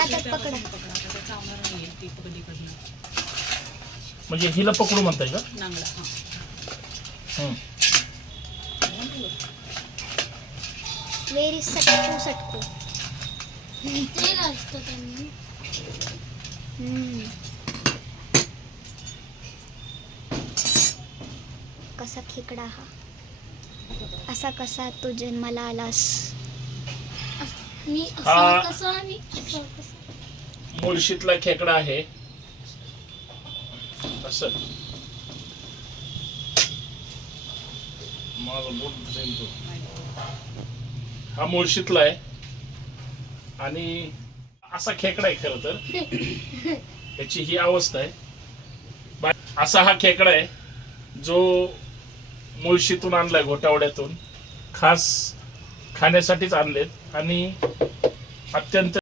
हातात पकडा. म्हणजे हिला पकडू म्हणताय का? वेरी सटकू सटकू. कसा खेकडा हा, असा कसा तू जन्माला आलास. मुळशीतला खेकडा आहे. असं हा मुळशीतला आहे आणि असा खेकडा आहे. खरं तर याची ही अवस्था आहे. असा हा खेकडा आहे जो मुळशीतून आणलाय, घोटावड्यातून, खास खाण्यासाठीच आणलेत आणि अत्यंत